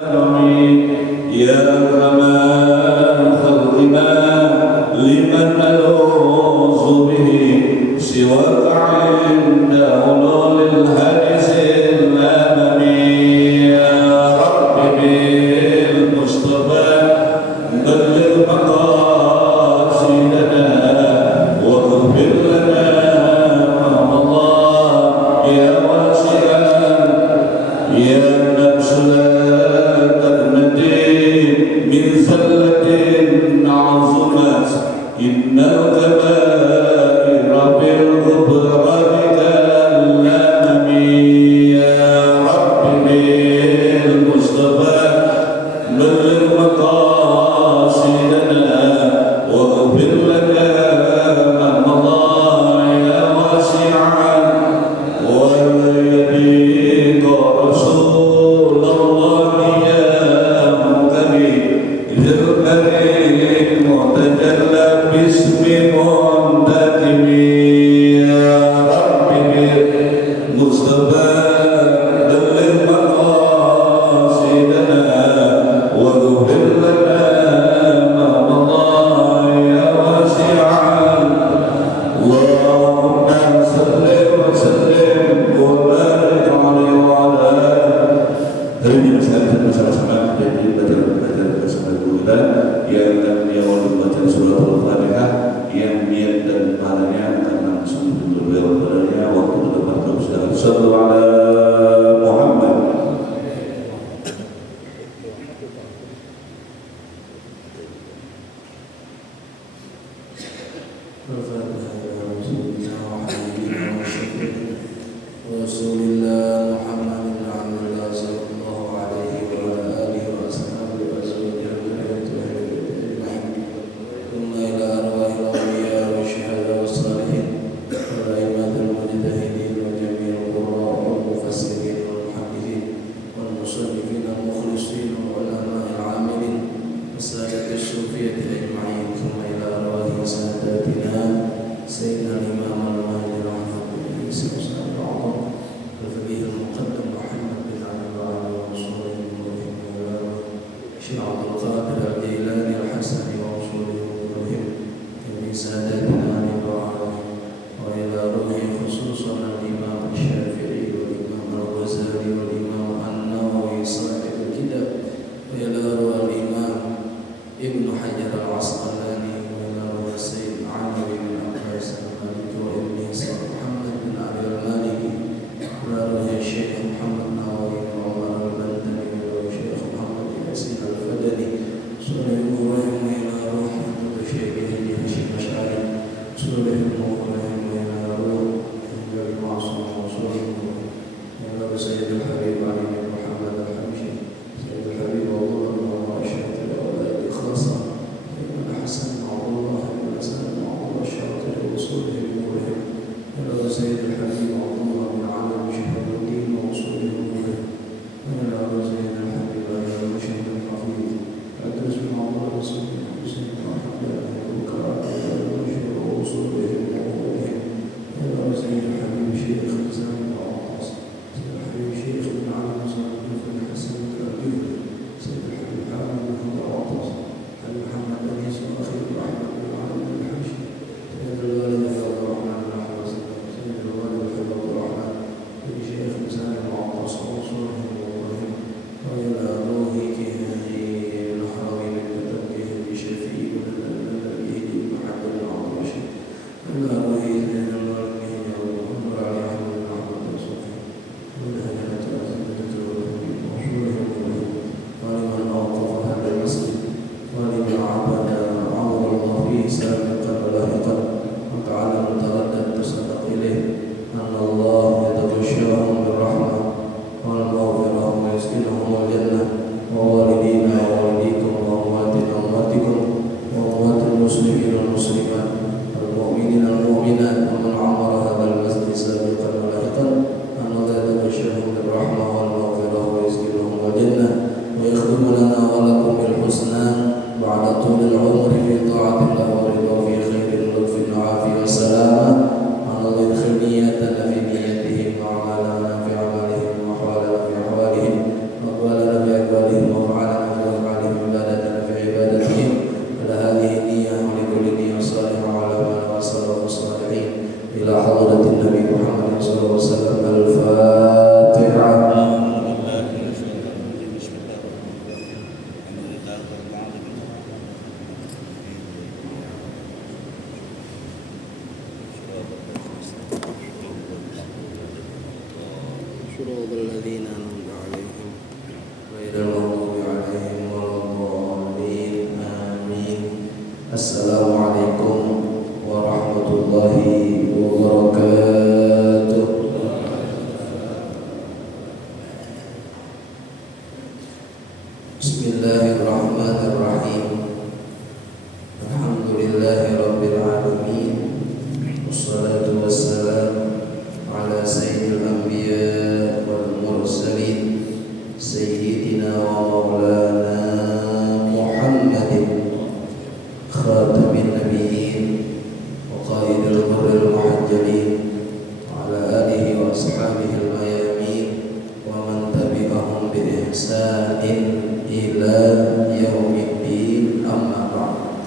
يا أكرم خلقنا لمن نلوذ به سواك عند حلول الحديث الأممي يا رب بالمصطفى بلغ مقاصدنا واغفر لنا ما مضى يا واسع يا نفس من زلة عظمت إن الكبائر بالغفران كالأمم يا رب بالمصطفى بلغ مقاصدنا واغفر لنا ما مضى يا واسعا ويديك رسول الله يا متجلى باسم منتجم يا رب بالمصطفى بلغ مقاصدنا واغفر لنا ما مضى يا واسعا اللهم صل وسلم وبارك عليه وعلى آله وصحبه jadi baca bersama kita yang dia membaca surah Al-Fatihah yang niat dan pahalanya akan langsung beliau padanya waktu depan terus sallallahu alaihi Muhammad. صراط الذين أنعمت عليهم غير المغضوب عليهم ولا الضالين آمين. Assalamualaikum warahmatullahi wabarakatuh. Bismillahirrahmanirrahim. Alhamdulillahi rabbil alamin. Wassalatu wassalamu ala sayyidil anbiya wal mursalin sayyidina wa maulana Muhammadin khatamin nabiyyin wa qaidil ghurril muhajjalin wa ala alihi wa ashabihi al-mayamin wa man tabi'ahum bi ihsanin ila yaumiddin, amma ba'd.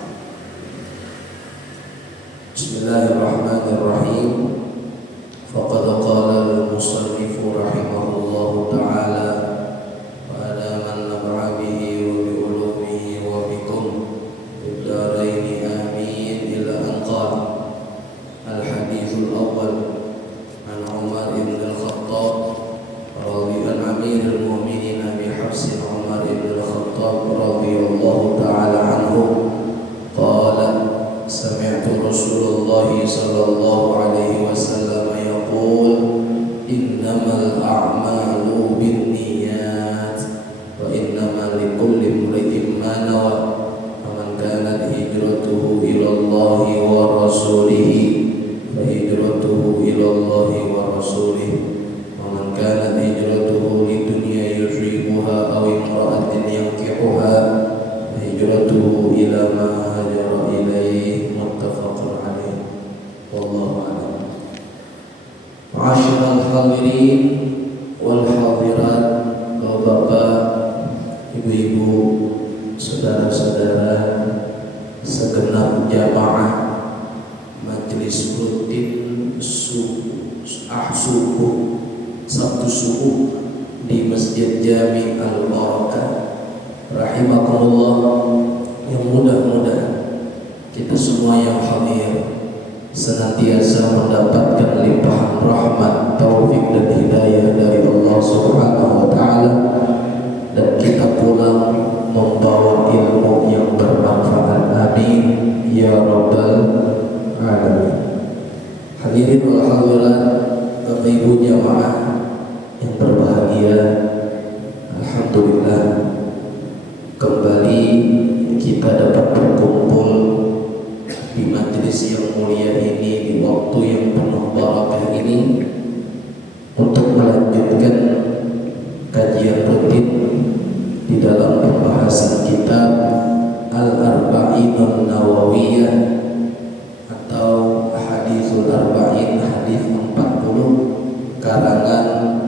Bismillahirrahmanirrahim. Faqad qala al-musannif rahimahullahu ta'ala wa ala man nafa'a bihi wa bi ulumihi wa bikum fid daraini amin ila an qala al-hadithul awwal an Umar ibn al-Khattab radhiyallahu amirul mu'minin Abi Hafs Umar ibn al-Khattab radhiyallahu ta'ala anhu qala sami'tu Rasulullah sallallahu alaihi wasallam yaqul innamal a'malu binniyat wa innamal likulli imri'in ma nawa faman kanat hijratuhu ila Allah wa rasulihi fa hijratuhu ila Allah wa rasulihi wa man kanat hijratuhu lidunya yusibuha aw imra'atin yankihuha fa hijratuhu ila ma hajara ilaihi, muttafaqun alaih. Wallahu a'lam. Ma'asyiral hadirin wal hadirat, bapak-bapak, ibu-ibu, saudara-saudara, segenap jamaah majelis rutin subuh Sabtu subuh di Masjid Jami Al-Barakah rahimakumullah, yang mudah-mudahan kita semua yang hadir senantiasa mendapatkan limpahan rahmat, taufik dan hidayah dari Allah Subhanahu wa taala, dan kita pulang membawa ilmu yang bermanfaat. Amin ya rabbal alamin. Hadirin wal hadirat, Bapak Ibu jamaah yang berbahagia, alhamdulillah kembali kita dapat berkumpul di majelis yang mulia ini, di waktu yang penuh barakah ini, untuk melanjutkan kajian rutin di dalam pembahasan kitab Al-Arba'inun Nawawiyah atau Hadithul Arba'in, hadis 40 karangan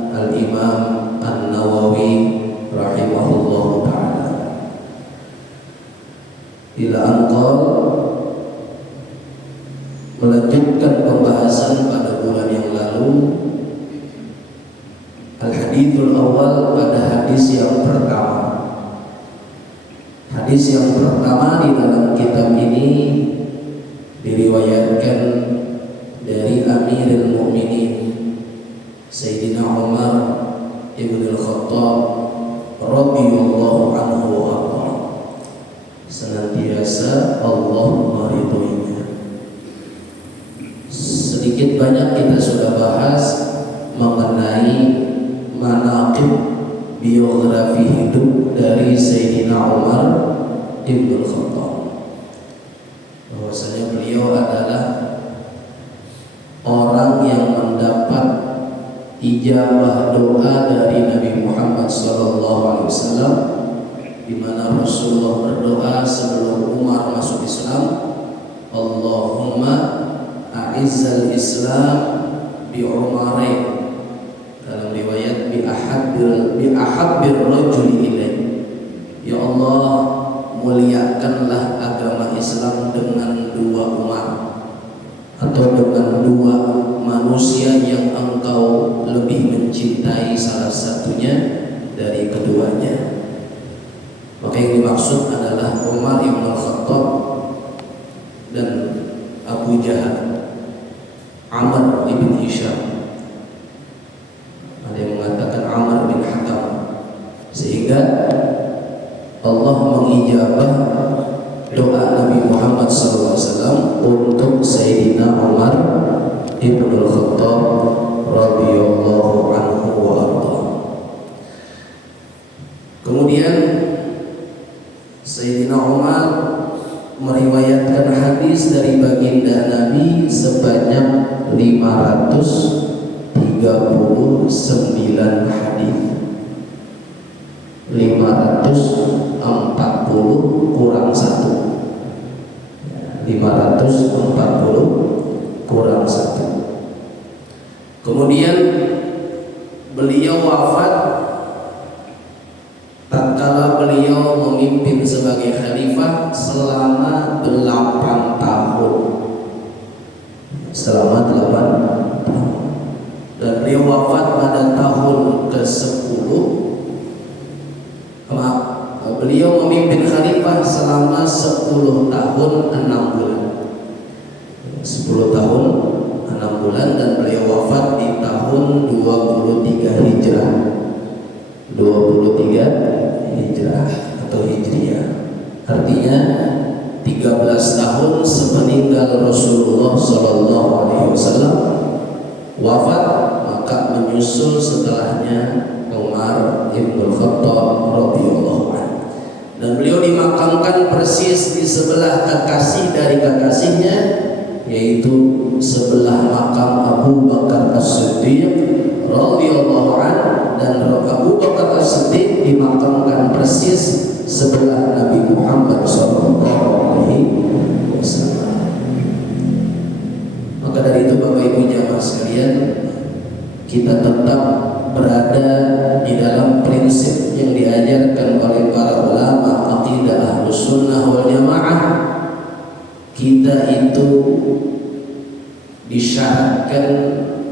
Al-Imam An-Nawawi rahimahullahu ta'ala. Bila angkol melanjutkan pembahasan pada bulan yang lalu, al-hadithul awal, pada hadis yang pertama. Hadis yang pertama di dalam kitab ini diriwayatkan dari Amirul Mukminin Sayyidina Umar ibn al-Khattab radhiyallahu anhu wa arda, senantiasa Allah meridhoinya. Sedikit banyak kita sudah bahas mengenai manaqib biografi hidup dari Sayyidina Umar ibn al-Khattab, bahwasanya beliau adalah orang yang mendapat ijabah doa dari Nabi Muhammad SAW, di mana Rasulullah berdoa sebelum Umar masuk Islam, Allahumma a'izzal Islam bi Umarain, dalam riwayat bi ahabbir rajuli ilaih, ya Allah muliakanlah agama Islam dengan dua Umar, atau dengan dua manusia yang engkau lebih mencintai salah satunya dari keduanya. Maka yang dimaksud adalah Umar ibn al-Khattab dan Abu Jahal, Amr ibn Hisham. Ada yang mengatakan Allah mengijabah doa Nabi Muhammad SAW untuk Sayyidina Umar ibn al-Khattab radhiyallahu anhu wa arda. Kemudian Sayyidina Umar meriwayatkan hadis dari baginda Nabi sebanyak 539 hadis. 540 kurang 1. 540 kurang 1. Kemudian beliau wafat tatkala beliau memimpin sebagai khalifah selama 8 tahun. Selama 8 tahun. Dan beliau wafat pada tahun ke-10. Beliau memimpin khalifah selama 10 tahun 6 bulan. 10 tahun 6 bulan dan beliau wafat di tahun 23 Hijrah. 23 Hijrah atau Hijriah. Artinya 13 tahun sepeninggal Rasulullah sallallahu alaihi wasallam wafat, maka menyusul setelahnya Umar ibn al-Khattab radhiyallahu anhu. Dan beliau dimakamkan persis di sebelah kekasih dari kekasihnya, yaitu sebelah makam Abu Bakar As-Siddiq radhiyallahu anhu, dan Abu Bakar As-Siddiq dimakamkan persis sebelah Nabi Muhammad sallallahu alaihi wasallam. Maka dari itu Bapak Ibu jamaah sekalian, kita tetap berada di dalam prinsip yang diajarkan oleh para ulama aqidah Ahlus Sunnah wal Jamaah. Kita itu disyaratkan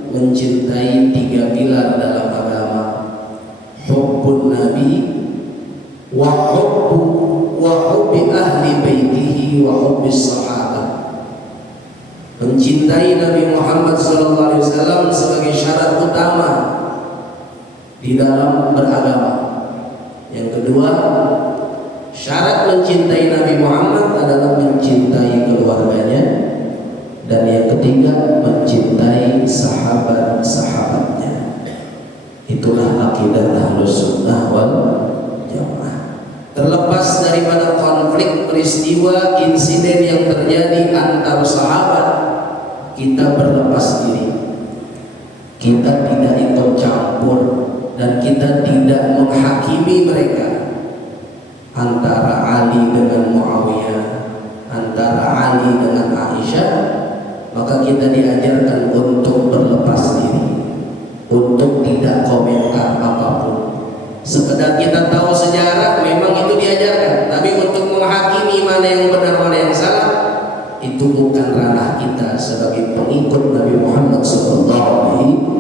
mencintai 3 pilar dalam agama: hubbun Nabi wa hubbi ahli baitihi wa hubbis sahabah. Mencintai Nabi Muhammad SAW sebagai syarat utama di dalam beragama. Yang kedua, syarat mencintai Nabi Muhammad adalah mencintai keluarganya. Dan yang ketiga, mencintai sahabat-sahabatnya. Itulah akidah Ahlus Sunnah wal Jamaah. Terlepas daripada konflik, peristiwa, insiden yang terjadi antar sahabat, kita berlepas diri. Kita tidak ikut campur dan kita tidak menghakimi mereka. Antara Ali dengan Muawiyah, antara Ali dengan Aisyah, maka kita diajarkan untuk berlepas diri, untuk tidak komentar apapun. Sekedar kita tahu sejarah, memang itu diajarkan, tapi untuk menghakimi mana yang benar mana yang salah, itu bukan ranah kita sebagai pengikut Nabi Muhammad SAW.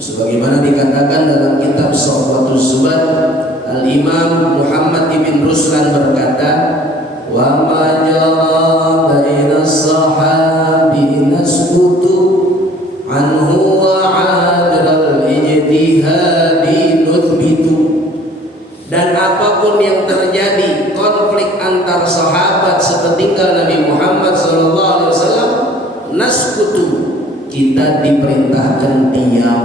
Sebagaimana dikatakan dalam kitab Safwatus Zubat, Al-Imam Muhammad ibn Ruslan berkata, wa ma jara baina sahabi nasqutu anhu wa adral ijtihadi nuthbitu. Dan apapun yang terjadi konflik antar sahabat sepeninggal Nabi Muhammad SAW, nasqutu, kita diperintahkan diam,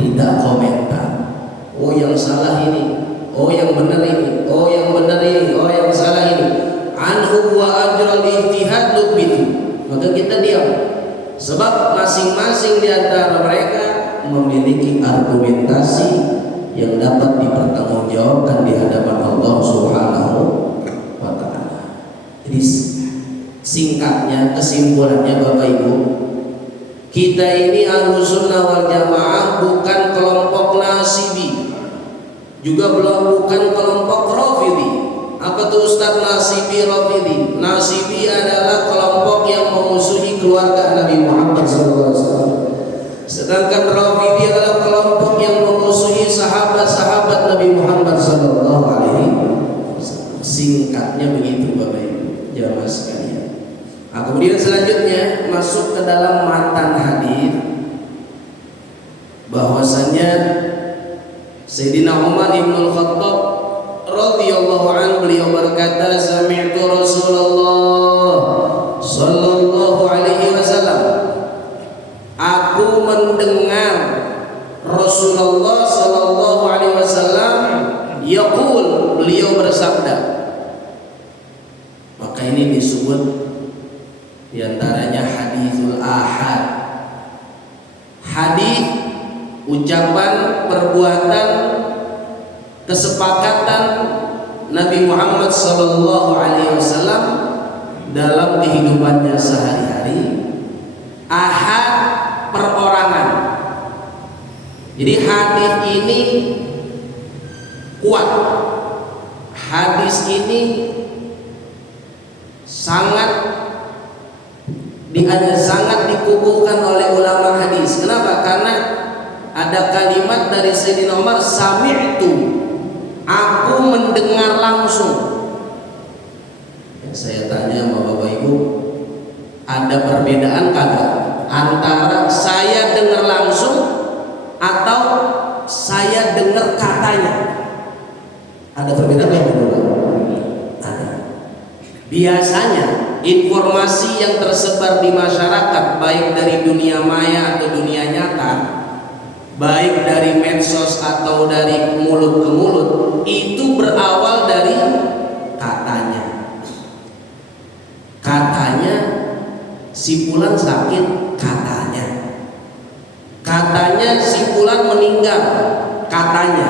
tidak komentar. Oh yang salah ini, oh yang benar ini, oh yang benar ini, oh yang salah ini. Anhu wa ajral ijtihad nuthbitu. Maka kita diam. Sebab masing-masing di antara mereka memiliki argumentasi yang dapat dipertanggungjawabkan di hadapan Allah Subhanahu wa ta'ala. Jadi singkatnya, kesimpulannya Bapak Ibu, kita ini Ahlus Sunnah wal Jamaah bukan kelompok Nasibi, juga bukan kelompok Rafidhi. Apa tuh Ustaz Nasibi Rafidhi? Nasibi adalah kelompok yang memusuhi keluarga Nabi Muhammad SAW. Sedangkan Rafidhi adalah kelompok yang memusuhi sahabat-sahabat Nabi Muhammad SAW. Singkatnya begitu Bapak Ibu jamaah sekalian. Nah, kemudian selanjutnya masuk ke dalam matan hadis bahwasanya Sayyidina Umar ibn al-Khattab radhiyallahu beliau berkata, sami'tu Rasulullah sallallahu alaihi wasallam, aku mendengar Rasulullah sallallahu alaihi wasallam yaqul, beliau bersabda. Maka ini disebut diantaranya hadithul ahad, hadis, ucapan, perbuatan, kesepakatan Nabi Muhammad sallallahu alaihi wasallam dalam kehidupannya sehari-hari. Ahad, perorangan. Jadi hadis ini kuat. Hadis ini sangat dikukuhkan oleh ulama hadis. Kenapa? Karena ada kalimat dari Sayyidina Umar, sami'tu, aku mendengar langsung. Saya tanya sama Bapak Ibu, ada perbedaan kagak antara saya dengar langsung atau saya dengar katanya? Ada perbedaan nggak? Ada. Biasanya informasi yang tersebar di masyarakat, baik dari dunia maya atau dunia nyata, baik dari medsos atau dari mulut ke mulut, itu berawal dari katanya. Katanya si fulan sakit, katanya. Katanya si fulan meninggal, katanya.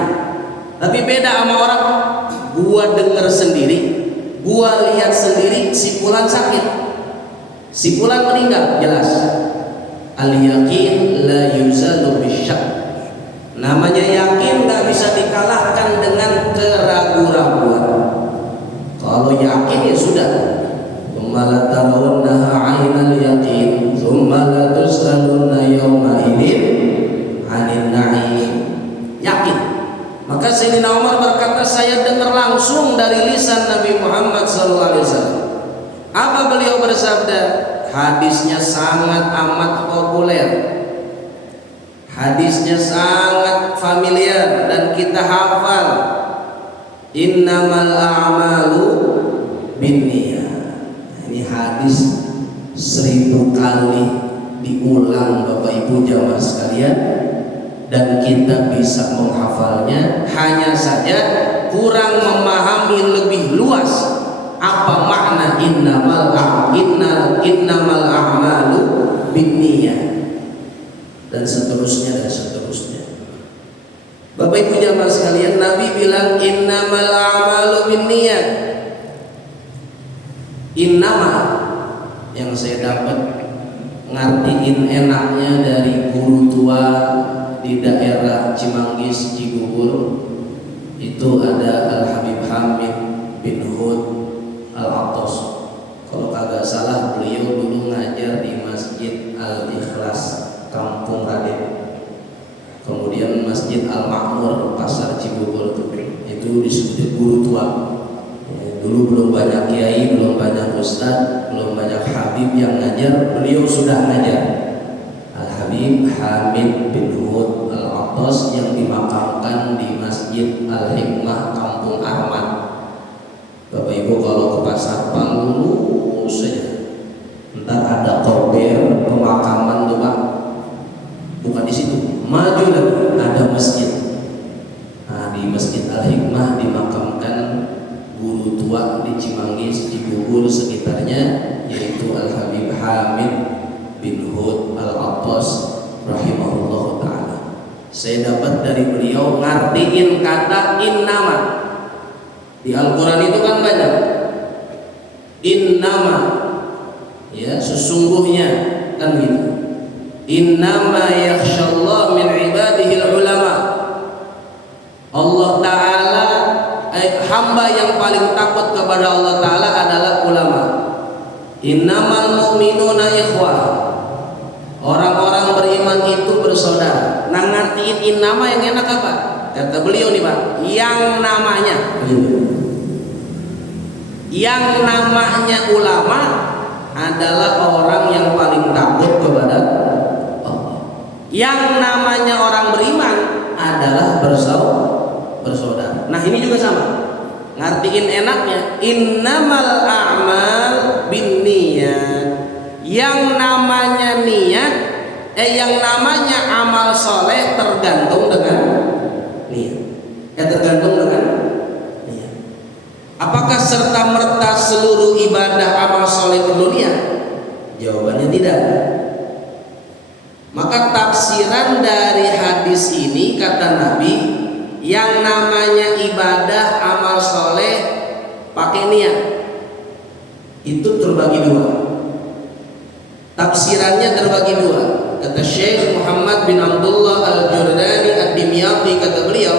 Tapi beda sama orang, gua denger sendiri, gua lihat sendiri si fulan sakit, si fulan meninggal, jelas. Al-yaqin la yuzalu bisyak. Namanya yakin gak bisa dikalahkan dengan keraguan-raguan. Kalau yakin ya sudah. Tsumma la tarawunnaha 'ainal yaqin, tsumma la tus'alunna yawma idzin 'anil na'im. Yakin. Maka Sayyidina Umar berkata, saya dengar langsung dari lisan Nabi Muhammad SAW. Apa beliau bersabda? Hadisnya sangat amat populer, hadisnya sangat familiar dan kita hafal. Innamal a'malu binniyat. Ini hadis 1000 kali diulang Bapak Ibu jamaah sekalian, dan kita bisa menghafalnya. Hanya saja kurang memahami lebih luas apa makna innamal a'malu binniyat, dan seterusnya dan seterusnya. Bapak Ibu jamaah sekalian, Nabi bilang innamal a'malu binniyat. Innama yang saya dapat ngartiin enaknya dari guru tua di daerah Cimanggis, Cibubur, itu ada Al-Habib Hamid bin Hud Al-Attas. Kalau kagak salah beliau dulu ngajar di Masjid Al-Ikhlas Kampung Raden, kemudian Masjid Al-Makmur Pasar Cibubur, itu disebut guru tua. Dulu belum banyak kiai, belum banyak ustaz, belum banyak habib yang ngajar, beliau sudah ngajar. Al-Habib Hamid bin Hud Al-Attas yang dimakamkan di Masjid Al-Hikmah Kampung Ahmad. Bapak Ibu kalau ke Pasar Palu lurus saja, ntar ada kober pemakaman tuh Pak. Bukan di situ, maju lagi ada masjid. Nah, di Masjid Al-Hikmah dimakamkan guru tua di Cimanggis, Cibubur sekitarnya, yaitu Al-Habib Hamid bin Hud Al-Attas rahimahullah ta'ala. Saya dapat dari beliau ngartiin kata innama. Di Al-Quran itu kan banyak innama, ya sesungguhnya, kan gitu. Innama yakhshallah min ibadihi ulama. Allah Ta'ala, hamba yang paling takut kepada Allah Ta'ala adalah ulama. Innamal mu'minuna ikhwah. Orang-orang beriman itu bersaudara. Nah, ngertiin innama yang enak apa? Kata beliau nih Pak, yang namanya ulama adalah orang yang paling takut kepada Allah. Yang namanya orang beriman adalah bersaudara. Nah, ini juga sama. ngartiin enaknya, innamal a'mal binniyat. Yang namanya niat, yang namanya amal soleh tergantung dengan niat. Tergantung dengan niat. Apakah serta merta seluruh ibadah amal soleh perlu niat? Jawabannya tidak. Maka tafsiran dari hadis ini kata Nabi, yang namanya ibadah amal soleh pakai niat itu terbagi dua. Tafsirannya terbagi dua. Kata Syekh Muhammad bin Abdullah Al-Jurdani Ad-Dimyati, kata beliau,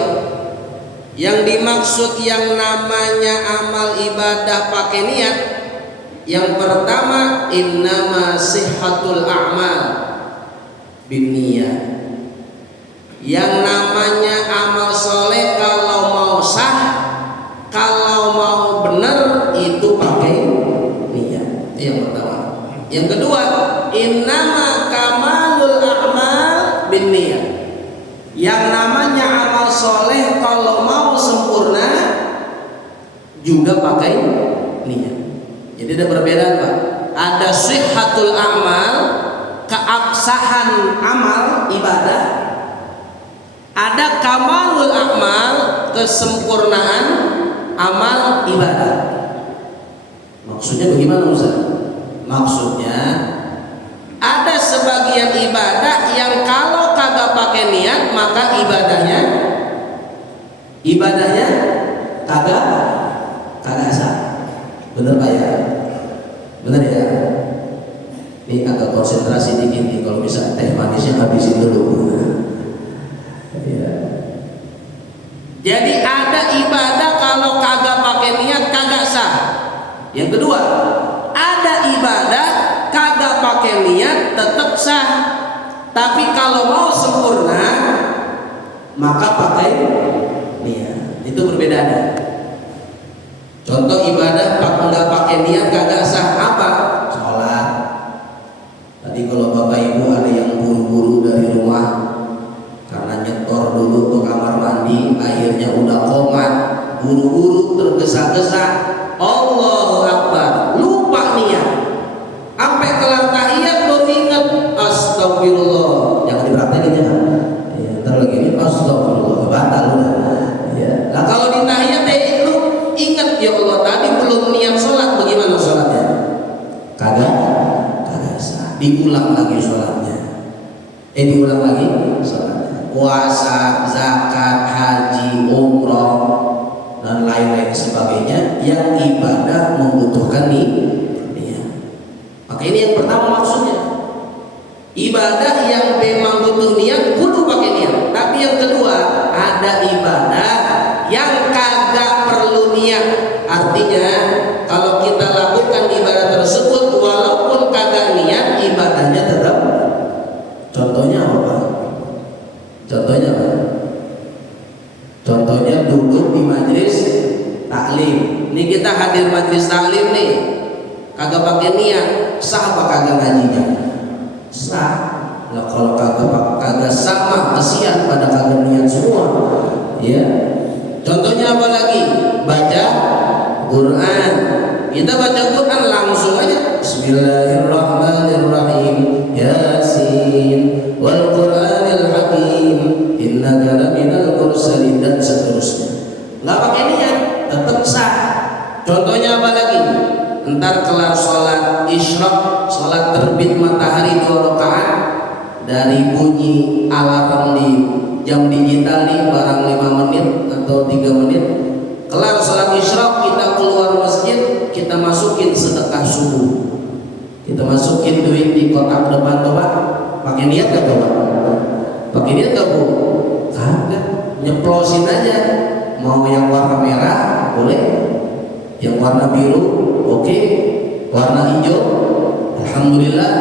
yang dimaksud yang namanya amal ibadah pakai niat, yang pertama innama sihhatul a'mal binniyat. Yang namanya amal soleh kalau mau sah, kalau mau benar itu pakai niat. Itu yang pertama. Yang kedua, innama kamalul a'mal binniyat. Yang namanya amal soleh kalau mau sempurna juga pakai niat. Jadi ada perbedaan, Pak. Ada sihhatul a'mal, keabsahan amal ibadah, ada kamalul a'mal, kesempurnaan amal ibadah. Maksudnya bagaimana Ustaz? Maksudnya ada sebagian ibadah yang kalau kagak pakai niat maka ibadahnya kagak sah. Bener Pak ya? Bener ya? Ini agak konsentrasi dikit nih, kalau bisa teh manisnya habisin dulu. Ya. Jadi ada ibadah kalau kagak pakai niat kagak sah. Yang kedua, ada ibadah kagak pakai niat tetap sah. Tapi kalau mau sempurna maka pakai niat. Itu perbedaannya. Contoh ibadah nggak pakai niat kagak sah apa? Sholat. Tadi kalau bapak ibu ada yang buru-buru dari rumah karena nyetor dulu ke kamar mandi, akhirnya udah komat, buru-buru tergesa-gesa, Allahu Akbar, lupa niat, sampai kelar tahiyat baru ingat, astagfirullah. Jangan dipraktekin ya. Ntar lagi ini astagfirullah, batal udah. Ya. Nah kalau di tahiyat lu ingat, ya Allah tadi belum niat sholat, bagaimana sholatnya? Kagak sah. Diulang lagi sholatnya. Diulang lagi sholatnya. Puasa, zakat, haji, umroh dan lain-lain sebagainya yang ibadah membutuhkan niat. Maka ini yang pertama maksudnya. Ibadah yang memang butuh niat kudu pakai niat. Tapi yang kedua, ada ibadah yang kagak perlu niat. Artinya kalau kita lakukan ibadah tersebut walaupun kagak niat, ibadahnya tetap. Contohnya apa? Contohnya duduk di majelis taklim. Ini kita hadir majelis taklim nih, kagak pakai niat, sah apa kagak ngajinya? Sah. Nah kalau kagak sama, kasihan pada kagak niat semua. Ya. Contohnya apa lagi? Baca Quran. Kita baca Quran langsung aja. Bismillahirrahmanirrahim. Yasin wal Qur'anil Hakim. Innaka laminal mursalin, dan seterusnya. Nggak pakai niat, tetap sah. Contohnya apa lagi? Entar kelar sholat isyraq, sholat terbit matahari 2 rakaat, dari bunyi alarm di jam digital nih barang 5 menit atau 3 menit, kelar sholat isyraq kita keluar masjid, kita masukin sedekah subuh, kita masukin duit di kotak depan tuh Pak. Pakai niat gak tuh Pak? Pakai niat gak Bu? Kagak, nyeplosin aja. Mau yang warna merah boleh, yang warna biru oke, warna hijau alhamdulillah,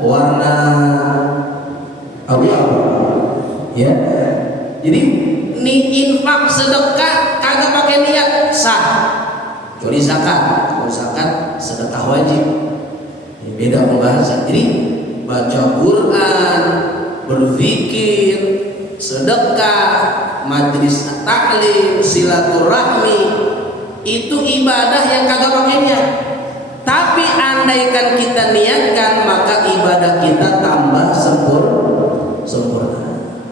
warna abu-abu ya. Jadi ini infak sedekah kagak pakai niat sah. Kecuali zakat. Kalau zakat sedekah wajib. Ini beda pembahasan. Jadi baca Quran, berzikir, sedekah, majlis taklim, silaturahmi, itu ibadah yang kagak pakai niat. Tapi andaikan kita niatkan, maka ibadah kita tambah sempurna.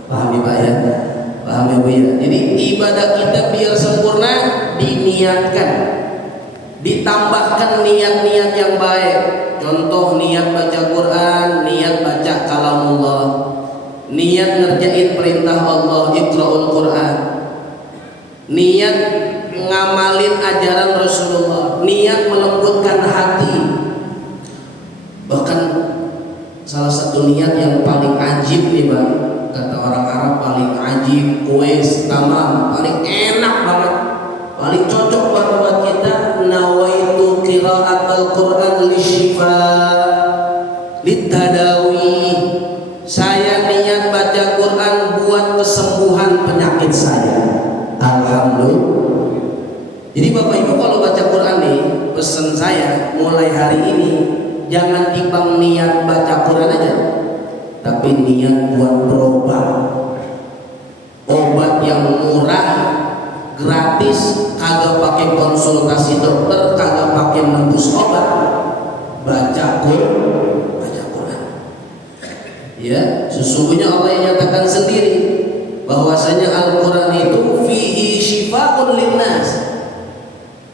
Paham ya Pak ya? Paham ya Bu ya? Jadi ibadah kita biar sempurna diniatkan, ditambahkan niat-niat yang baik. Contoh niat baca Quran, niat baca kalamullah, niat ngerjain perintah Allah, iqra'ul Quran, niat ngamalin ajaran Rasulullah, niat melembutkan hati. Bahkan salah satu niat yang paling ajib nih Bang, kata orang Arab paling ajib, kues, tamam, paling enak banget, paling cocok banget buat kita. Nawaitu qiraatul Quran lisyifa litadawi. Saya niat baca Quran buat kesembuhan penyakit saya. Alhamdulillah. Jadi Bapak Ibu kalau baca Quran nih, pesan saya mulai hari ini jangan timbang niat baca Quran aja, tapi niat buat berobat. Obat yang murah, gratis, kagak pakai konsultasi dokter, kagak pakai nembus obat, baca Quran. Ya, sesungguhnya Allah yang nyatakan sendiri bahwasanya Al-Quran itu fihi syifaa'un linnas,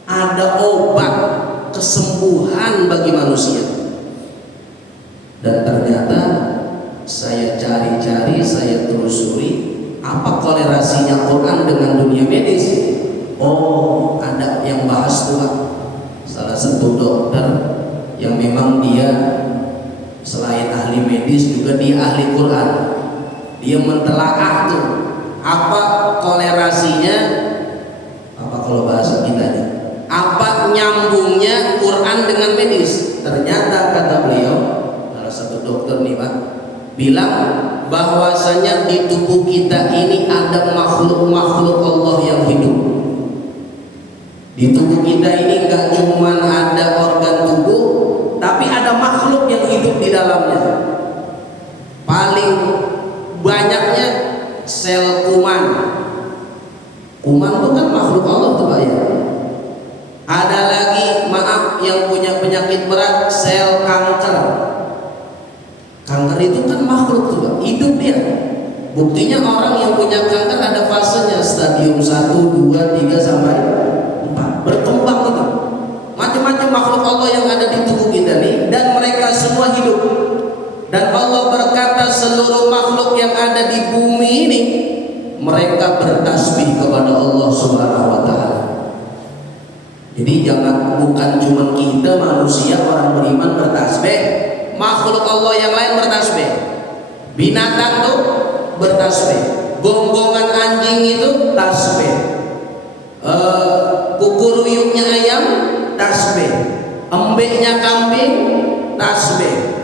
ada obat kesembuhan bagi manusia. Dan ternyata saya cari-cari, saya telusuri apa kolerasinya Quran dengan dunia medis. Oh, ada yang bahas tuh, salah satu dokter yang memang dia selain ahli medis juga dia ahli Quran. Dia mentelaah tuh apa kolerasinya, apa kalau bahasa kita nih, apa nyambungnya Quran dengan medis. Ternyata kata beliau, salah satu dokter nih Pak, bilang bahwasanya di tubuh kita ini ada makhluk-makhluk Allah yang hidup. Di tubuh kita ini gak cuma ada organ tubuh, tapi ada makhluk yang hidup di dalamnya. Paling banyaknya sel kuman. Kuman itu kan makhluk Allah tuh Pak ya. Ada lagi, maaf, yang punya penyakit berat, sel kanker. Kanker itu kan makhluk tuh Pak, hidup dia. Buktinya orang yang punya kanker ada fasenya, stadium 1, 2, 3 sampai 4. Berkembang itu. Macam-macam makhluk Allah yang ada di tubuh kita nih, dan mereka semua hidup. Dan Allah berkata seluruh makhluk yang ada di bumi ini mereka bertasbih kepada Allah Subhanahu wa taala. Jadi jangan, bukan cuma kita manusia orang beriman bertasbih, makhluk Allah yang lain bertasbih. Binatang tuh bertasbih, gonggongan anjing itu tasbih, kukuruyuknya ayam tasbih, embeknya kambing tasbih.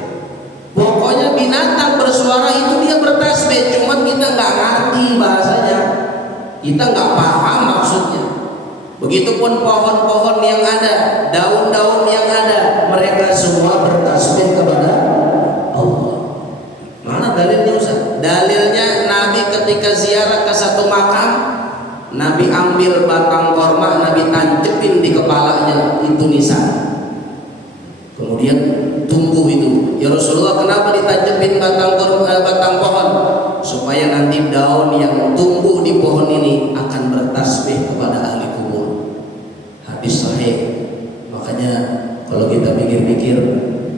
Pokoknya binatang bersuara itu dia bertasbih, cuma kita nggak ngerti bahasanya, kita nggak paham maksudnya. Begitupun pohon-pohon yang ada, daun-daun yang ada, mereka semua bertasbih kepada Allah. Mana dalilnya Ustaz? Dalilnya Nabi ketika ziarah ke satu makam, Nabi ambil batang korma, Nabi tancepin di kepalanya itu nisan. Kemudian tumbuh itu. Ya Rasulullah, kenapa ditancepin batang pohon? Supaya nanti daun yang tumbuh di pohon ini akan bertasbih kepada ahli kubur. Hadis sahih. Makanya kalau kita pikir-pikir,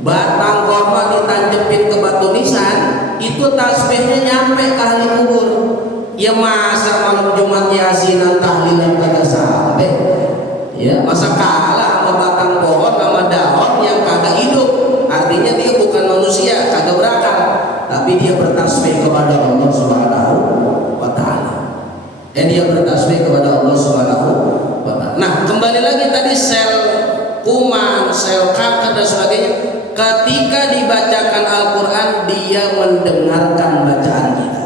batang korma ditancepin ke batu nisan, itu tasbihnya nyampe ke ahli kubur. Ya masa malam Jumat yasinan tahlilan kagak sampai? Ya masa kalah sama batang pohon sama daun yang kagak hidup? Artinya dia bukan manusia, kagak berakal, tapi dia bertasbih kepada Allah Subhanahu wa taala. Dia bertasbih kepada Allah Subhanahu wa taala. Nah, kembali lagi tadi sel kuman, sel kanker dan sebagainya, ketika dibacakan Al-Qur'an dia mendengarkan bacaan kita.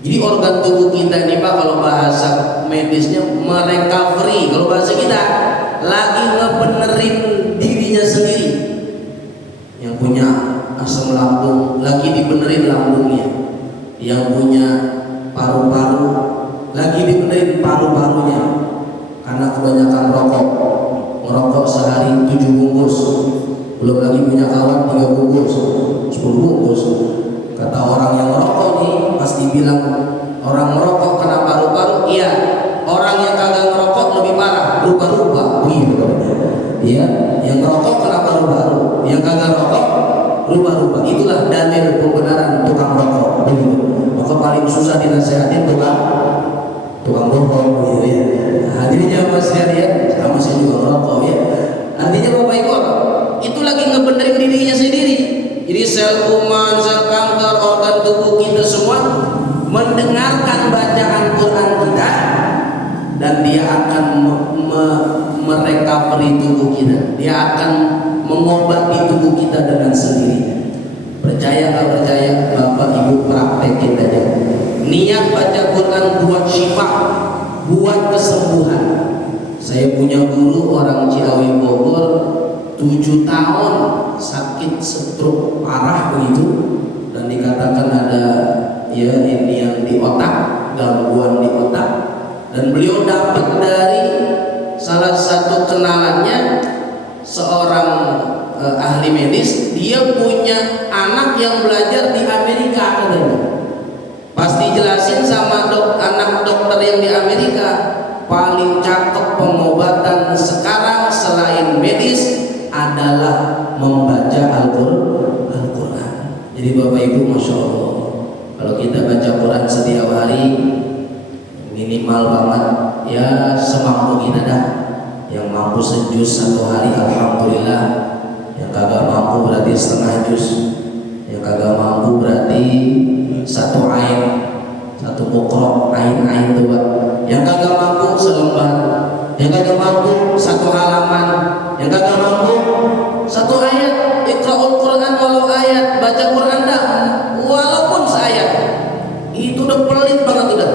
Jadi organ tubuh kita ini Pak, kalau bahasa medisnya merecovery, kalau bahasa kita lagi ngebenerin dirinya sendiri. Yang punya asam lambung lagi dibenerin lambungnya, yang punya paru-paru lagi dibenerin paru-parunya, karena kebanyakan rokok, ngerokok sehari 7 bungkus, belum lagi punya kawan 3 bungkus, 10 bungkus. Kata orang yang ngerokok nih pasti bilang, orang merokok kena paru-paru. Iya, orang yang kagak ngerokok lebih parah, rupa-rupa gitu katanya. Iya, yang ngerokok kena paru-paru, yang kagak ngerokok rupa-rupa. Itulah dalil pembenaran tukang rokok. Maka paling susah dinasehatin tukang bohong gitu ya. Nah, jadinya Mas sekalian, sama saya juga ngerokok ya. Artinya Bapak Ibu, itu lagi ngebenerin dirinya sendiri. Jadi sel kuman, sel kanker, organ tubuh kita semua mendengarkan bacaan Quran kita, dan dia akan merecovery tubuh kita. Dia akan mengobati tubuh kita dengan sendirinya. Percaya nggak percaya, Bapak Ibu praktekin aja. Niat baca Quran buat syifa, buat kesembuhan. Saya punya guru orang Ciawi Bogor, 7 tahun sakit stroke parah begitu, dan dikatakan ada ya ini yang di otak, gangguan di otak, dan beliau dapat dari salah satu kenalannya seorang ahli medis. Dia punya anak yang belajar di Amerika katanya. Pas dijelasin sama anak dokter yang di Amerika, paling cakep pengobatan sekarang selain medis adalah membaca Al-Quran. Jadi Bapak Ibu, Masya Allah, kalau kita baca Quran setiap hari minimal banget ya semampu kita dah. Yang mampu sejus 1 hari alhamdulillah, yang kagak mampu berarti setengah juz, yang kagak mampu berarti 1 ain, 1 bukro, ain tuh Pak. Yang kagak mampu selembar, yang kagak mampu 1 halaman, yang kagak mampu 1 ayat. Iqra'ul Quran walau ayat, baca Quran dah walaupun seayat. Itu udah pelit banget udah.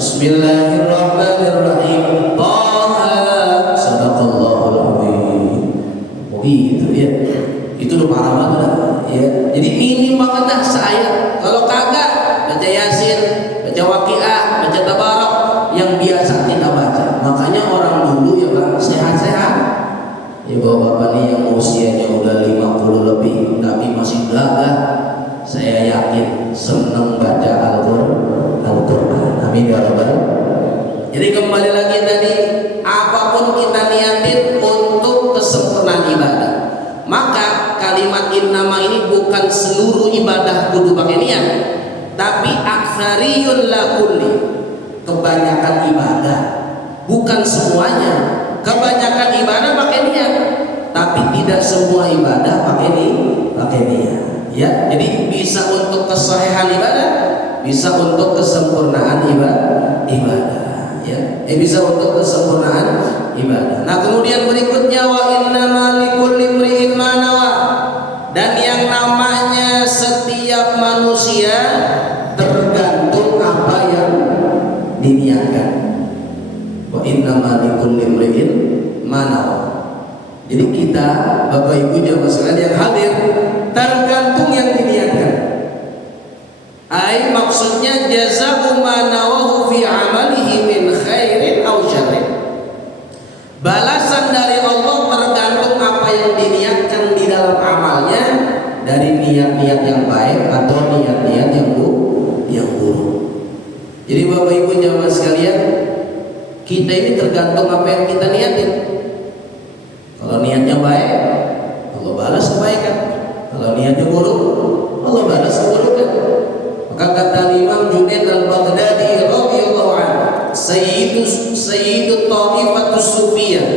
Bismillahirrahmanirrahim. Taha, sadaqallahul azim. Begitu ya. Itu udah parah banget dah. Ya. Jadi minim banget dah seayat. Kalau kagak baca Yasin, baca Waqiah, baca Tabarak yang biasa kita baca. Makanya orang dulu ya Bang sehat-sehat. Ya bapak-bapak nih yang usianya udah 50 lebih tapi masih gagah, saya yakin seneng baca Al-Quran. Amin ya Rabbal. Jadi kembali lagi tadi, apapun kita niatin untuk kesempurnaan ibadah, maka kalimat innama ini bukan seluruh ibadah kudu pakai niat, tapi aktsariyun la kulli, kebanyakan ibadah, bukan semuanya. Kebanyakan ibadah pakai niat, tapi tidak semua ibadah pakai niat. Ya, jadi bisa untuk kesahihan ibadah, bisa untuk kesempurnaan ibadah. Ya, bisa untuk kesempurnaan ibadah. Nah, kemudian berikutnya wa innama likulli imri'in ma nawa. Dan yang namanya setiap manusia tergantung apa yang diniatkan. Wa innama likulli imri'in ma nawa. Jadi kita Bapak Ibu jamaah sekalian yang hadir tergantung yang diniatkan. Ai maksudnya jazaa'u ma nawahu fi amalihi min khairin aw syarrin. Balasan dari Allah tergantung apa yang diniatkan di dalam amalnya, dari niat-niat yang baik atau niat-niat yang buruk. Jadi Bapak Ibu jamaah sekalian, kita ini tergantung apa yang kita niatin. Kalau niatnya baik, Allah balas kebaikan. Kalau niatnya buruk, Allah balas keburukan. Maka kata Imam Junaid al-Baghdadi radhiyallahu anhu, Sayyidut Ta'ifatus Sufiyah,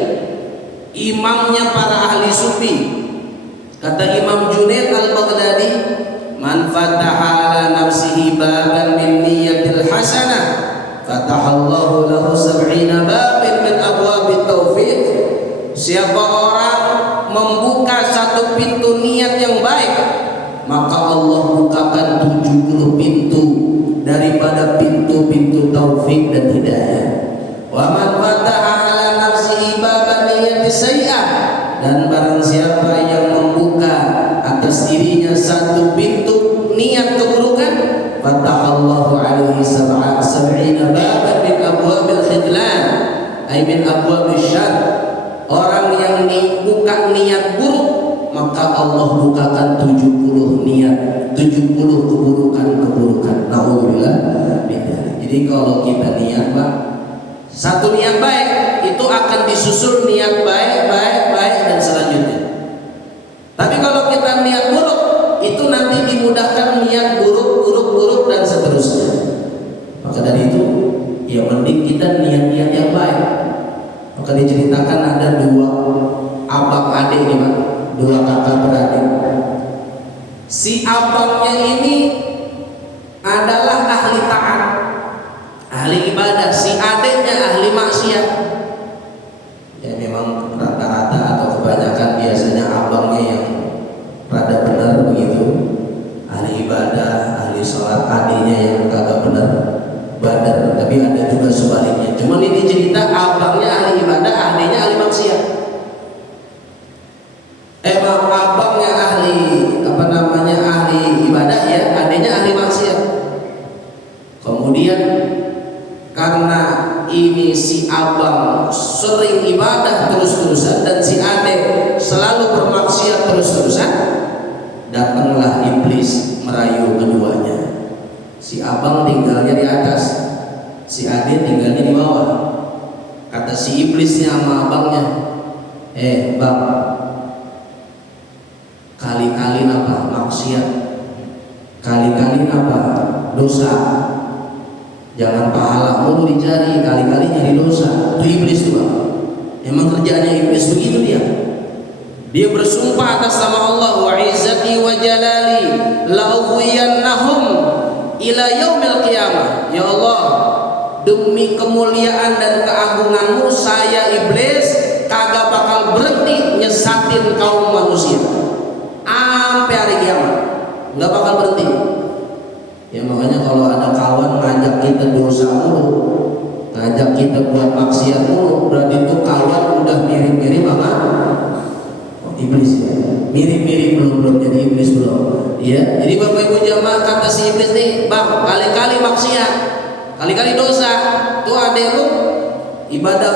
imamnya para ahli sufi. Kata Imam Junaid al-Baghdadi, man fataha ala nafsihi baban min niyatil hasanah, fatahallahu lahu 70 babin min abwabit taufiq. Siapa orang membuka satu pintu niat yang baik, maka Allah bukakan 70 pintu daripada pintu-pintu taufik dan hidayah. Wa man fataha ala nafsihi baban niyatis sayyi'ah, dan barang siapa yang membuka atas dirinya satu pintu niat keburukan, fatahallahu alaihi 70 baban min abwabil khidlan, ay min abwabish syarr, orang yang buka niat buruk maka Allah bukakan 70 niat, 70 keburukan. Nauzubillah min dzalik. Jadi kalau kita niat Pak, satu niat baik itu akan disusul niat baik dan selanjutnya. Tapi kalau kita niat buruk, itu nanti dimudahkan niat buruk dan seterusnya. Maka dari itu, ya mending kita niat-niat yang baik. Maka diceritakan ada dua abang adik ini Pak, dua kakak beradik. Si abangnya ini adalah ahli taat, ahli ibadah. Si adiknya ahli maksiat. Ya memang rata-rata atau kebanyakan biasanya abangnya yang rada benar begitu, ahli ibadah, ahli sholat, adiknya yang kagak benar badar. Tapi ada juga sebaliknya. Cuman ini cerita abangnya ahli ibadah, adiknya ahli maksiat. Abangnya ahli ahli ibadah ya, adiknya ahli maksiat. Kemudian karena ini si abang sering ibadah terus-terusan dan si adik selalu bermaksiat terus-terusan, datanglah iblis merayu keduanya. Si abang tinggalnya di atas, si adik tinggalnya di bawah. Kata si iblisnya sama abangnya, bang, kali-kali apa maksiat, kali-kali apa dosa, jangan pahala mulu dicari, kali-kali nyari dosa. Itu iblis tuh Bang. Emang kerjaannya iblis begitu dia. Dia bersumpah atas nama Allah, wa izzati wa jalali la ughwiyannahum ila yaumil qiyamah. Ya Allah, demi kemuliaan dan keagunganmu, saya iblis kagak bakal berhenti nyesatin kaum manusia sampai hari kiamat, nggak bakal berhenti. Ya makanya kalau ada kawan ngajak kita dosa mulu, ngajak kita buat maksiat mulu, berarti itu kawan udah mirip-mirip sama iblis ya. Mirip-mirip belum jadi iblis belum. Ya, jadi Bapak Ibu jamaah, kata si iblis nih, bang, kali-kali maksiat, kali-kali dosa, tuh adek lu ibadah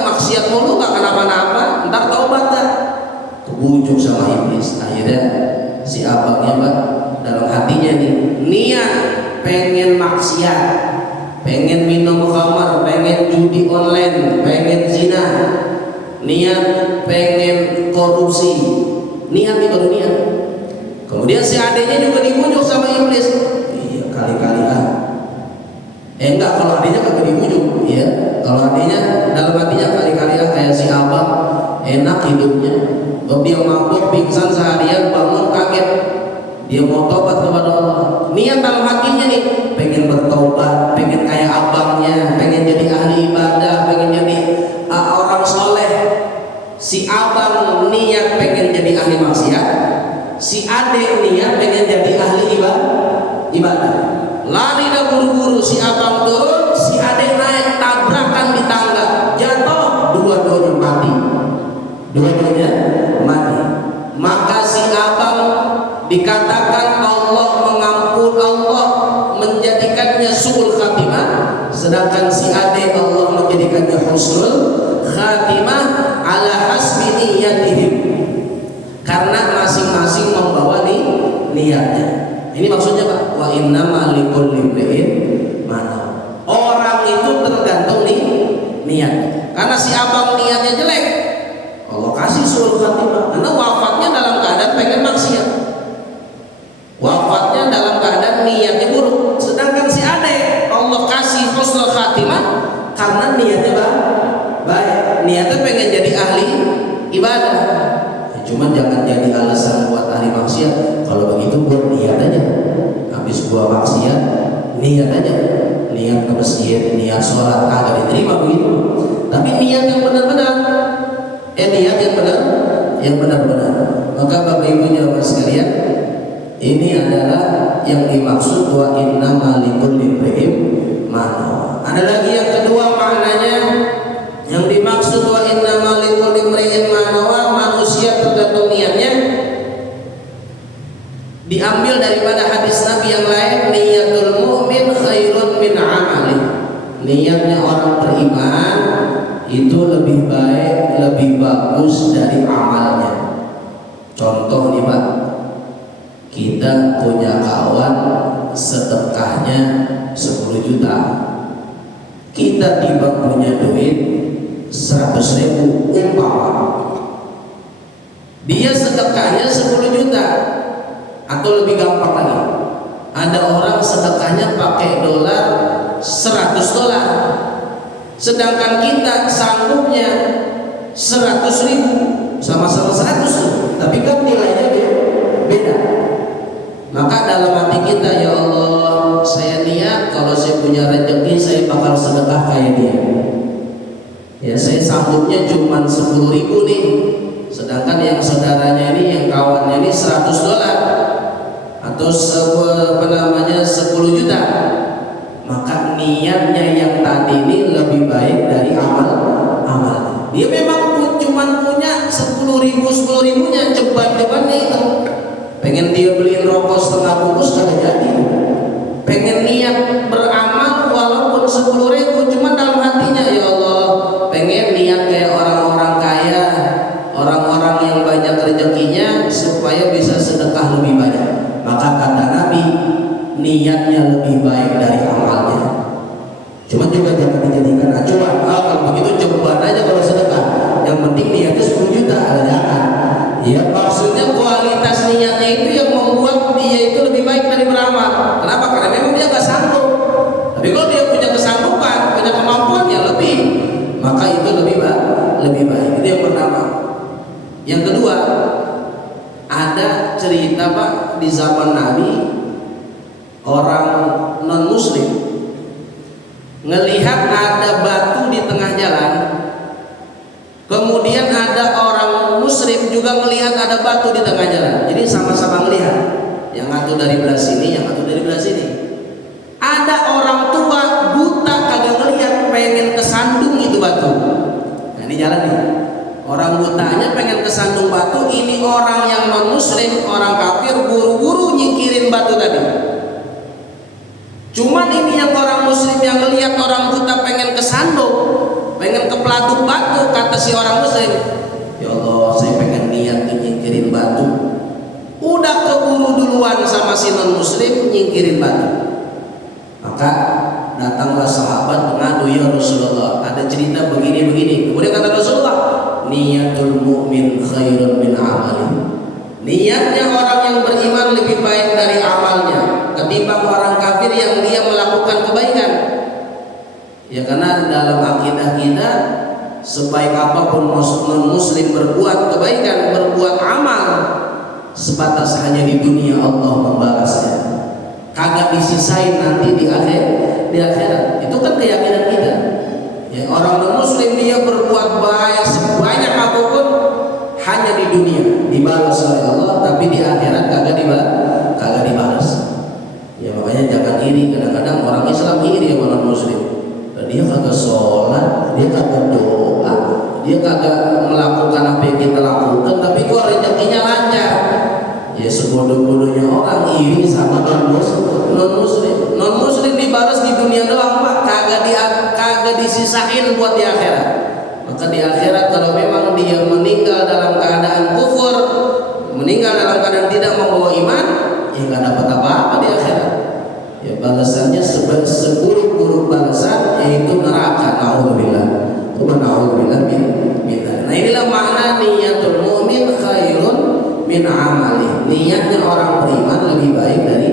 maksiat mulu gak kenapa-napa, ntar taubat dah. Kebujuk sama iblis. Akhirnya si abangnya Pak, dalam hatinya nih niat pengen maksiat, pengen minum khamar, pengen judi online, pengen zina, niat pengen korupsi, niat nih baru niat. Kemudian si adiknya juga dibujuk sama iblis. Iya kali-kali enggak, kalau adiknya kagak dibujuk ya. Kalau adiknya dalam hatinya kali-kali kayak si abang enak hidupnya. Dia mabuk pingsan seharian, bangun kaget, dia mau tobat kepada Allah. Niat dalam hatinya nih pengen bertobat, pengen kayak abangnya, pengen jadi ahli ibadah, pengen jadi orang soleh. Si abang niat pengen jadi ahli maksiat, si adik niat pengen jadi ahli ibadah. Lari dah buru-buru, si abang turun, si adik naik, tabrakan di tangga, jatuh, dua-duanya mati. Dua-duanya mati. Maka si abang dikatakan Allah mengampun, Allah menjadikannya suul khatimah, sedangkan si adik Allah menjadikannya husnul khatimah ala hasbi niyatihim, karena masing-masing membawa niatnya. Ini maksudnya Pak, wa innama likulli imri'in mana. Orang itu tergantung niat. Karena si abang niatnya jelek, Allah kasih suul khatimah, karena wafatnya dalam keadaan pengen maksiat, wafatnya dalam keadaan niatnya buruk. Sedangkan si adek Allah kasih husnul khatimah karena niatnya baik, niatnya pengen jadi ahli ibadah. Cuman jangan jadi alasan buat ahli maksiat. Kalau begitu buat niat aja, habis gua maksiat niat aja, niat ke masjid, niat sholat, agak diterima begitu. Tapi niat yang benar-benar, niat yang benar-benar. Maka Bapak Ibu jamaah sekalian, ini adalah yang dimaksud wa innama likulli imri'in ma nawa. Ada lagi yang kedua maknanya, yang dimaksud wa innama likulli imri'in ma nawa, manusia tergantung niatnya. Diambil daripada hadis Nabi yang lain, niyatul mu'min khairun min amali. Niatnya orang beriman itu lebih baik, lebih bagus dari amalnya. Contoh nih Pak, kita punya kawan sedekahnya 10 juta, kita tiba punya duit 100.000 umpama, dia sedekahnya 10 juta. Atau lebih gampang lagi, ada orang sedekahnya pakai dolar 100 dolar, sedangkan kita sanggupnya 100.000, sama-sama 100, tapi kan nilainya beda. Maka dalam hati kita, ya Allah, saya niat kalau saya punya rezeki saya bakal sedekah kayak dia. Ya, saya sanggupnya cuma 10.000 nih, sedangkan yang saudaranya ini, yang kawannya ini 100 dolar atau 10 juta. Maka niatnya yang tadi ini lebih baik dari amal. Dia memang cuma punya 10.000-nya, ceban-cebannya itu. Pengen dia beliin rokok setengah bungkus kagak jadi. Pengen niat beramal walaupun 10.000, cuma dalam hatinya, ya Allah, pengen niat kayak orang-orang kaya, orang-orang yang banyak rezekinya supaya bisa sedekah lebih banyak. Maka kata Nabi, niatnya lebih baik dari amalnya. Cuma juga jangan dijadikan acuan. Kalau begitu cepat aja kalau sedekah. Yang penting niatnya 10 juta, jangan. Ya, maksudnya kualitas niatnya itu yang membuat dia itu lebih baik dari beramal. Kenapa? Karena memang dia gak sanggup. Tapi kalau dia punya kesanggupan, punya kemampuan, ya lebih, maka itu lebih baik. Itu yang pertama. Yang kedua, ada cerita Pak, di zaman Nabi, orang non muslim ngelihat ada batu di tengah jalan, kemudian ada orang muslim juga melihat ada batu di tengah jalan. Jadi sama-sama melihat, yang satu dari belah sini, yang satu dari belah sini. Ada orang tua buta kagak ngelihat, pengen kesandung itu batu. Nah, ini jalan nih, orang butanya pengen kesandung batu, ini orang yang non muslim, orang kafir, buru-buru nyingkirin batu tadi. Cuman ini yang orang muslim yang ngelihat orang buta pengen kesandung, pengen kepladuk batu, kata si orang muslim, ya Allah, saya pengen niat nyingkirin batu. Udah keburu duluan sama si non muslim nyingkirin batu. Maka datanglah sahabat mengadu, ya Rasulullah, ada cerita begini-begini. Kemudian kata Rasulullah, niyatul mu'min khairun min amali. Niatnya orang yang beriman lebih baik dari amalnya ketimbang orang kafir yang dia melakukan kebaikan. Ya, karena dalam akidah kita, sebaik apapun non muslim berbuat kebaikan, berbuat amal, sebatas hanya di dunia Allah membalasnya, kagak disisain nanti di akhirat. Itu kan keyakinan kita. Ya, orang non muslim dia berbuat baik sebanyak apapun hanya di dunia dibalas oleh Allah, tapi di akhirat kagak dibalas. Ya, makanya jangan iri. Kadang-kadang orang Islam iri sama non muslim. Dia kagak sholat, dia kagak doa, dia kagak melakukan apa yang kita lakukan, tapi kok rezekinya lancar. Ya, sebodoh-bodohnya orang iri sama non muslim. Non muslim dibalas di dunia doang Pak, kagak disisain buat di akhirat. Maka di akhirat kalau memang dia meninggal dalam keadaan kufur, meninggal dalam keadaan tidak membawa iman, ya nggak dapat apa-apa di akhirat. Ya, balasannya seburuk-buruk balasan, yaitu neraka. Na'udzubillah. Nah, inilah makna niyatul mu'min khairun min amali. Niatnya orang beriman lebih baik dari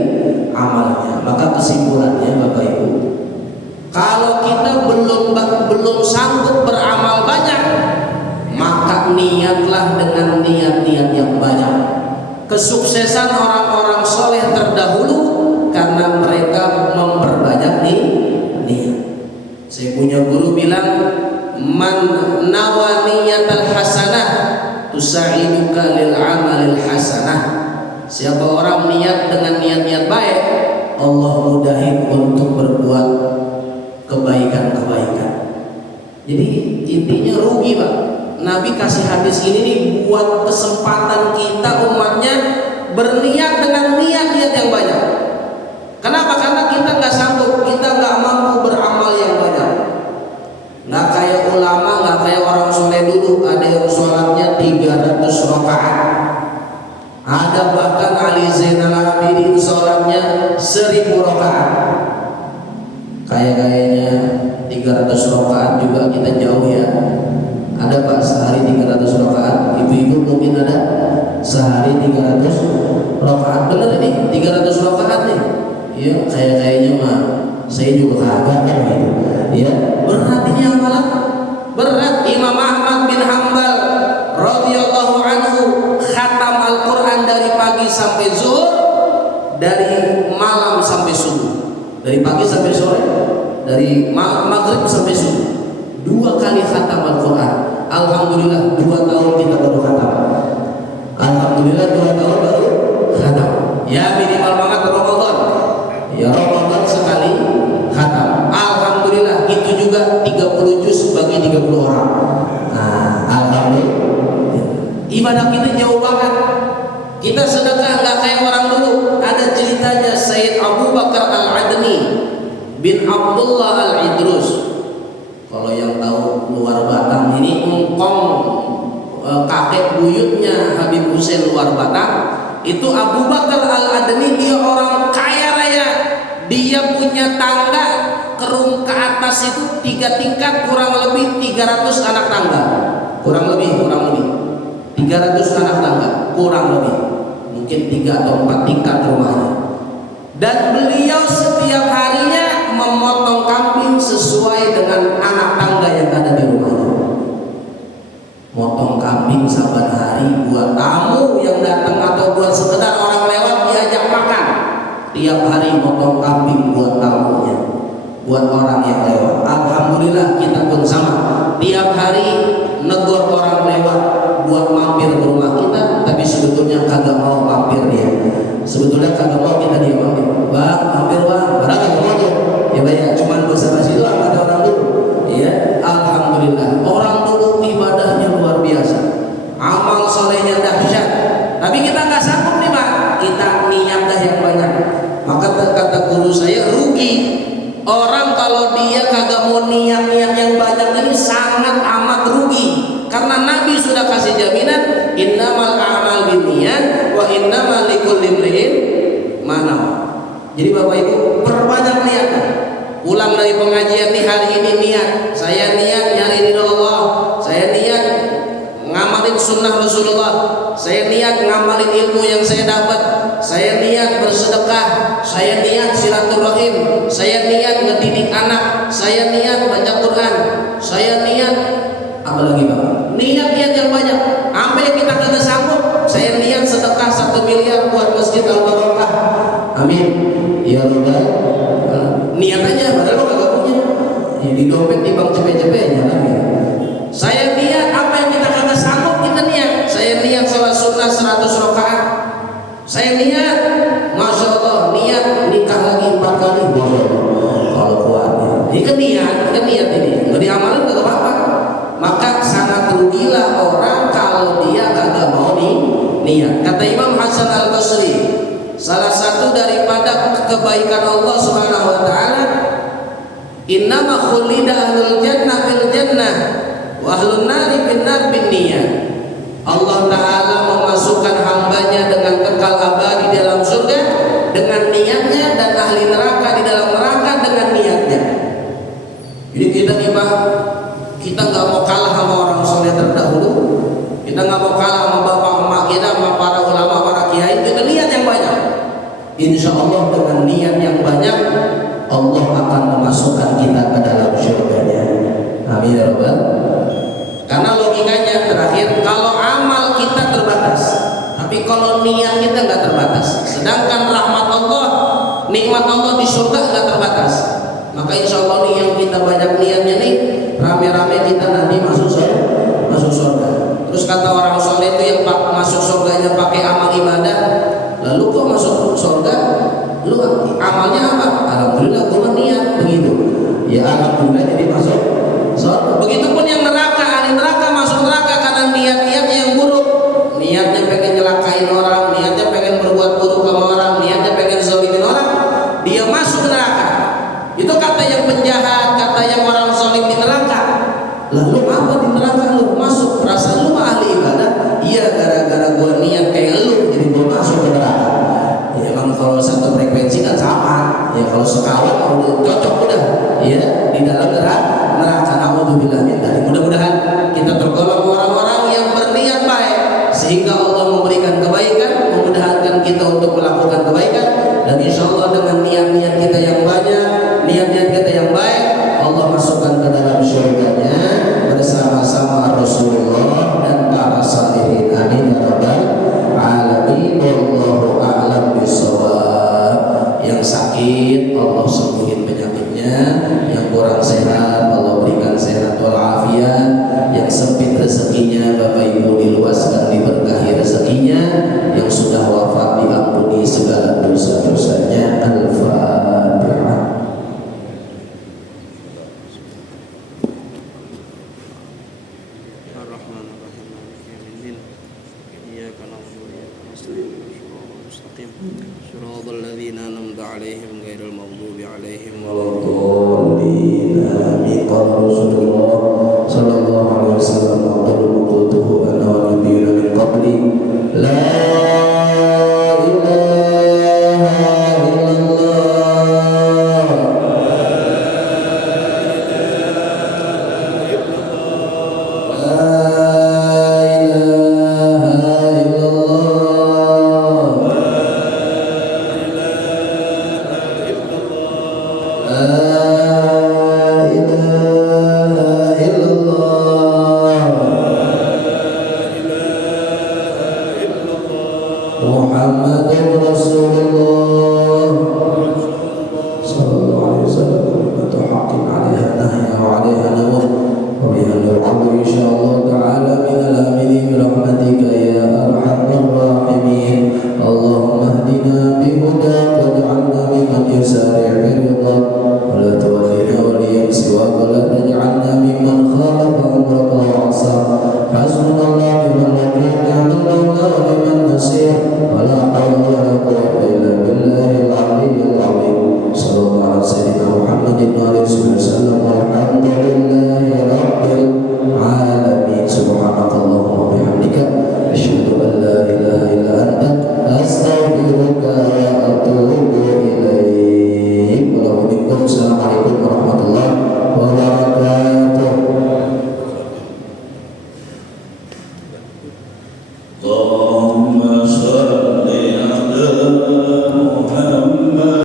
amalnya. Maka kesimpulannya Bapak Ibu, kalau kita belum sanggup beramal banyak, maka niatlah dengan niat-niat yang banyak. Kesuksesan orang-orang soleh terdahulu karena mereka memperbanyak niat. Saya punya guru bilang, man nawa niyatal hasanah tusaiduka lil amalil hasanah. Siapa orang niat dengan niat-niat baik, Allah mudahin untuk berbuat kebaikan-kebaikan. Jadi intinya rugi Pak. Nabi kasih hadis ini nih buat kesempatan kita umatnya berniat dengan niat-niat yang banyak. Kenapa? Karena kita nggak sanggup, kita nggak mampu beramal yang banyak. Nggak kayak ulama, nggak rakaat. Ada bahkan Ali Zainal Abidin sholatnya 1000 rakaat. Kayaknya 300 rakaat juga kita jauh ya. Ada Pak sehari 300 rakaat? Ibu-ibu mungkin ada sehari 300 rakaat. Bener ini 300 rakaat nih. Iya, kayaknya mah saya juga kagak kan gitu. Ya, berat ini amalan. Berat. Imam Ahmad bin Hanbal radhiyallahu anhu khatam Al-Qur'an dari pagi sampai zuhur, dari malam sampai subuh. Dari pagi sampai sore, dari maghrib sampai subuh. 2 kali khatam Al-Quran. Alhamdulillah 2 tahun kita baru khatam. Alhamdulillah 2 tahun baru khatam. Ya minimal banget Ramadan. Ya Ramadan sekali khatam. Alhamdulillah itu juga 30 juz bagi 30 orang. Nah, alhamdulillah. Ibadah kita jauh banget. Kita sedekah nggak kayak orang dulu. Ada ceritanya Sayyid Abu Bakar Al-Adni bin Abdullah Al-Idrus. Kalau yang tahu luar Batang ini engkong kakek buyutnya Habib Hussein luar Batang, itu Abu Bakar Al-Adni, dia orang kaya raya. Dia punya tangga kerung ke atas itu 3 tingkat, kurang lebih 300 anak tangga. Kurang lebih 300 anak tangga, kurang lebih. Mungkin 3 atau 4 tingkat rumahnya. Dan beliau setiap harinya memotong kambing sesuai dengan anak tangga yang ada di rumahnya. Motong kambing saban hari buat tamu yang datang atau buat sekedar orang lewat diajak makan. Tiap hari motong kambing buat tamunya, buat orang yang lewat. Alhamdulillah kita pun sama. Tiap hari negor orang lewat buat mampir ke rumah kita, tapi sebetulnya kagak mau mampir dia. Sebetulnya kagak mau kita dia mampir. Bang, mampir bang, barang kagak mau tuh. Ya banyak, cuman basa-basi doang ada orang dulu. Ya, alhamdulillah. Orang dulu ibadahnya luar biasa, amal solehnya dahsyat. Tapi kita nggak sanggup nih bang. Kita niat dah yang banyak. Maka kata guru saya, rugi orang kalau dia kagak mau niat-niat yang banyak ini, sangat amat rugi. Karena Nabi sudah kasih jaminan, innamal a'mal binniyat wa innamal likulli imri'in ma nawa. Jadi Bapak Ibu perbanyak niatnya. Pulang dari pengajian nih hari ini niat, saya niat nyari ridho Allah, saya niat ngamalin sunnah Rasulullah, saya niat ngamalin ilmu yang saya dapat, saya niat bersedekah, saya niat silaturahim, saya niat ngedidik anak, saya niat baca Quran, saya niat apa lagi Pak? Niat-niat yang banyak. Sampai kita kagak sanggup, saya niat sedekah 1 miliar buat Masjid Al-Barokah. Amin. Ya Rabbal. Niat aja padahal lo kagak punya. Ya di dompet di bank cepet-cepetnya lagi. Saya niat apa yang kita kagak sanggup kita niat. Saya niat sholat sunnah 100 rakaat. Saya niat, masya Allah, niat nikah lagi 4 kali. Masya Allah. Kalau kuatnya. Ini niat ini. Nggak diamalin kagak apa-apa. Maka sangat rugilah orang kalau dia kagak mau niat. Kata Imam Hasan Al-Basri, salah satu daripada kebaikan Allah Subhanahu wa taala, innama khulida ahlul jannah fil jannah wa ahlun nari fin nar bin niyat. Allah taala memasukkan hambanya dengan kekal abadi di dalam surga dengan niatnya, dan ahli neraka di dalam neraka dengan niatnya. Jadi kita nih Pak, kita nggak mau kalah sama orang soleh terdahulu, kita nggak mau kalah sama bapak emak kita, sama para ulama, para kiai. Kita niat yang banyak. Insya Allah dengan niat yang banyak, Allah akan memasukkan kita ke dalam surganya. Amin ya Rabbal. Karena logikanya terakhir, kalau amal kita terbatas, tapi kalau niat kita nggak terbatas. Sedangkan rahmat Allah, nikmat Allah di surga nggak terbatas. Maka insya Allah nih yang kita banyak niatnya nih, rame-rame kita nanti masuk surga. Terus kata orang soleh itu yang masuk surganya pakai amal ibadah, lalu kok masuk surga? Lu amalnya apa? Alhamdulillah gue niat begitu. Ya alhamdulillah jadi masuk surga. Begitupun yang neraka, ahli neraka masuk neraka karena niat-niatnya yang buruk. Niatnya pengen nyelakain orang, niatnya pengen berbuat buruk sama orang, niatnya pengen zalimin orang, dia masuk neraka. Itu kata yang penjahat, kata yang orang zalim di neraka. Lalu apa di neraka lu masuk? Perasaan lu ahli ibadah? Iya, Bapak Ibu diluaskan, diberkahi rezekinya, yang sudah wafat diampuni segala dosa-dosanya. Al-Fatihah. Assalamualaikum warahmatullahi wabarakatuh.